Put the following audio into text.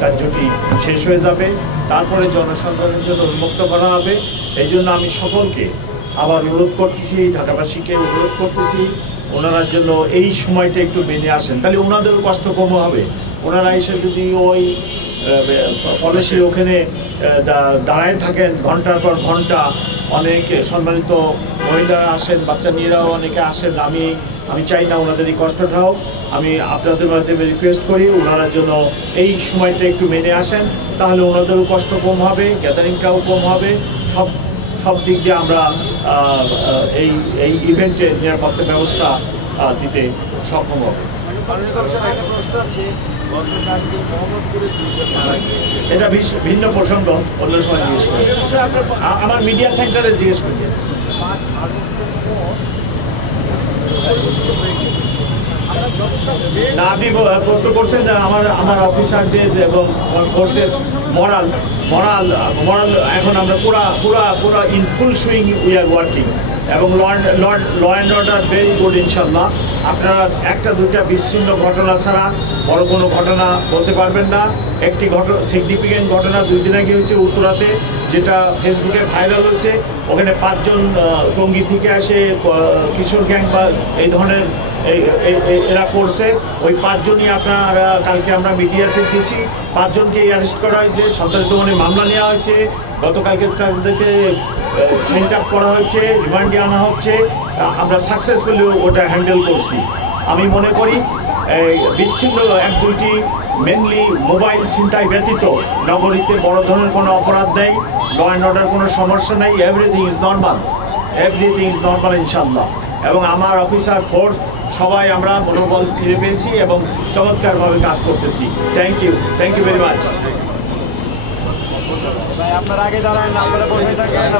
কার্যটি শেষ হয়ে যাবে, তারপরে জনসাধারণের জন্য উন্মুক্ত করা হবে। এই জন্য আমি সকলকে আবার অনুরোধ করতেছি, ঢাকাবাসীকে অনুরোধ করতেছি, ওনারা জন্য এই সময়টা একটু মেনে আসেন, তাহলে ওনাদেরও কষ্ট কম হবে। ওনারা এসে যদি ওই পলিসির ওখানে দাঁড়ায় থাকেন ঘন্টার পর ঘন্টা, অনেক সম্মানিত মহিলারা আসেন, বাচ্চা মেয়েরাও অনেকে আসেন, আমি চাই না ওনাদের এই কষ্টটা হোক। আমি আপনাদের মাধ্যমে রিকোয়েস্ট করি ওনারা জন্য এই সময়টা একটু মেনে আসেন, তাহলে ওনাদেরও কষ্ট কম হবে, গ্যাদারিংটাও কম হবে, সব দিক দিয়ে আমরা এই ইভেন্টের নিরাপত্তা ব্যবস্থা দিতে সক্ষম হবে। এটা ভিন্ন প্রসঙ্গ, অন্য সময় জিজ্ঞেস করি, আমার মিডিয়া সেন্টারে জিজ্ঞেস করি। না, আপনি প্রশ্ন করছেন যে আমার অফিসারদের এবং ফোর্সের মরাল এখন আমরা পুরা in full swing we are working, এবং law and order very good ইনশাল্লাহ। আপনারা একটা দুইটা বিচ্ছিন্ন ঘটনা ছাড়া বড় কোনো ঘটনা বলতে পারবেন না। একটি সিগনিফিকেন্ট ঘটনা 2 দিন আগে হয়েছে উত্তরাতে, যেটা ফেসবুকে ভাইরাল হয়েছে। ওখানে 5 জন টঙ্গী থেকে আসে কিশোর গ্যাং বা এই ধরনের এরা করছে। ওই 5 জনই আপনারা কালকে আমরা মিডিয়াতে দিয়েছি, 5 জনকেই অ্যারেস্ট করা হয়েছে, সন্ত্রাস দমনের মামলা নেওয়া হয়েছে। গতকালকে তাদেরকে সেন্ট আপ করা হয়েছে, রিমান্ডে আনা হচ্ছে। আমরা সাকসেসফুলি ওটা হ্যান্ডেল করছি। আমি মনে করি বিচ্ছিন্ন 1-2টি মেনলি মোবাইল ছিনতাই ব্যতীত নগরীতে বড় ধরনের কোনো অপরাধ নেই, ল অ্যান্ড অর্ডার কোনো সমস্যা নেই, এভরিথিং ইজ নর্মাল ইনশাল্লাহ। এবং আমার অফিসার ফোর্স সবাই আমরা মনোবল ফিরে পেয়েছি এবং চমৎকারভাবে কাজ করতেছি। Thank you very much. আপনার আগে দাঁড়ান, আপনারা বসে থাকেন,